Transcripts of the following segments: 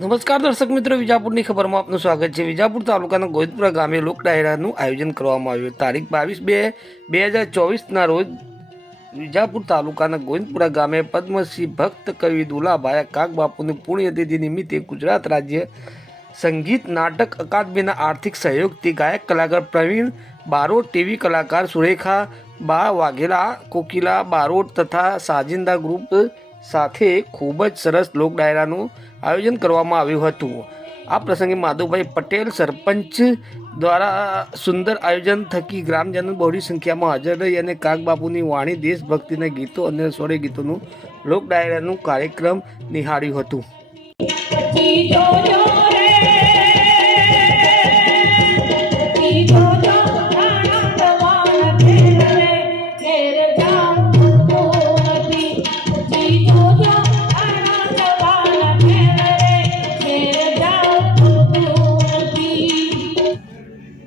નમસ્કાર દર્શક મિત્રો, વિજાપુરની ખબરમાં આપનું સ્વાગત છે. વિજાપુર તાલુકાના ગોવિંદપુરા ગામે લોક ડાયરાનું આયોજન કરવામાં આવ્યું. તારીખ બાવીસ બે બે હજાર ચોવીસના રોજ વિજાપુર તાલુકાના ગોવિંદપુરા ગામે પદ્મશ્રી ભક્ત કવિ દુલાભાઈ કાગબાપુની પુણ્યતિથિ નિમિત્તે ગુજરાત રાજ્ય સંગીત નાટક અકાદમીના આર્થિક સહયોગથી ગાયક કલાકાર પ્રવીણ બારોટ ટીવી કલાકાર સુરેખા બા વાઘેલા, કોકિલા બારોટ તથા સાજિંદા ગ્રુપ સાથે ખૂબ જ સરસ લોક ડાયરાનું આયોજન કરવામાં આવ્યું હતું. આ પ્રસંગે માધુભાઈ પટેલ સરપંચ દ્વારા સુંદર આયોજન થકી ગ્રામજનો બહોળી સંખ્યામાં હાજર રહી અને કાગબાપુની વાણી દેશભક્તિના ગીતો અને સ્વરે ગીતોનું લોક ડાયરાનું કાર્યક્રમ નિહાળ્યું હતું.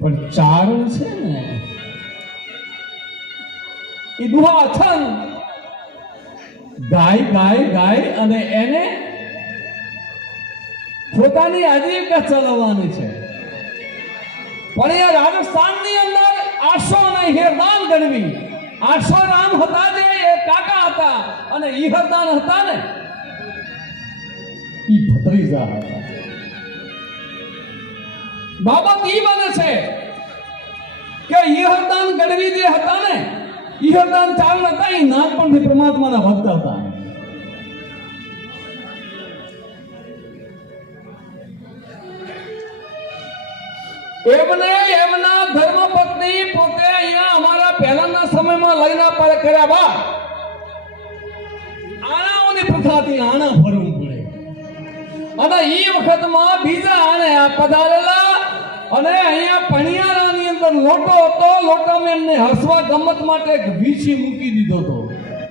પણ ચારણ છે ને? એ દુહા અથન. ગાય ગાય ગાય અને એને પોતાની આજીવિકા ચલાવવાની છે. પણ એ રાજસ્થાનની અંદર આશો અને હેરદાન ગણવી. આશો રામ હતા જે એ કાકા હતા અને ઈહરદાન હતા ને? ઈ ભત્રીજા હતા. બાબત ઈ બને છે કે ઈહરદાન ગઢવી જે હતા ને ઈહરદાન ચારણ હતા, એ નાનપણથી પરમાત્માના ભક્ત હતા. એમને એમના ધર્મપત્ની પોતે અહીંયા અમારા પહેલાના સમયમાં લઈને પર કર્યા બા આણાઓની પ્રથાથી આણા ભરવું પડે. અને એ વખતમાં બીજા આને આ પધારેલા અને અહીંયા પણિયારાની અંદર લોટો હતો લોટામાં એમને હસવા ગમત માટે એક વીછી મૂકી દીધો હતો.